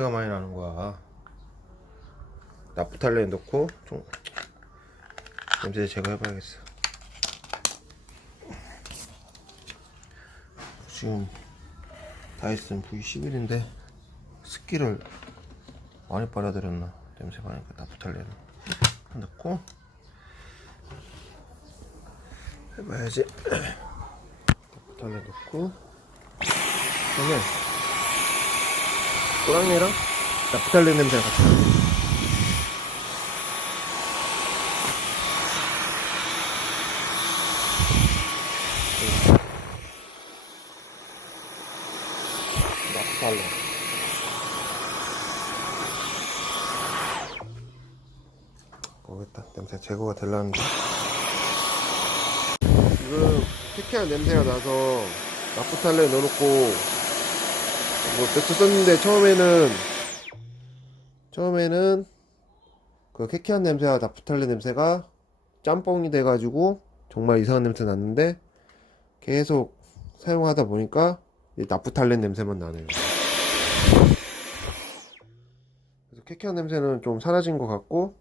가 많이 나는 거야. 나프탈렌 넣고 좀 냄새 제거해봐야겠어. 지금 다이슨 V11인데 습기를 많이 빨아들였나 냄새 많으니까 나프탈렌 넣고 해봐야지. 나프탈렌 넣고 그러면 꼬랑내랑 나프탈렌 냄새가 같이 나요. 나프탈렌 모르겠다. 냄새 제거가 될라는데. 지금 쾌쾌한 냄새가 나서 나프탈렌 넣어놓고 뭐 며칠 썼는데 처음에는 처음에는 그 쾌쾌한 냄새와 나프탈렌 냄새가 짬뽕이 돼가지고 정말 이상한 냄새 났는데 계속 사용하다 보니까 이 나프탈렌 냄새만 나네요. 그래서 쾌쾌한 냄새는 좀 사라진 것 같고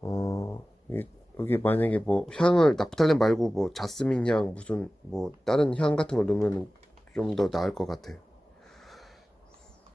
어 이- 여기 만약에 뭐 향을 나프탈렌 말고 뭐 자스민 향 무슨 뭐 다른 향 같은 걸 넣으면 좀 더 나을 것 같아요.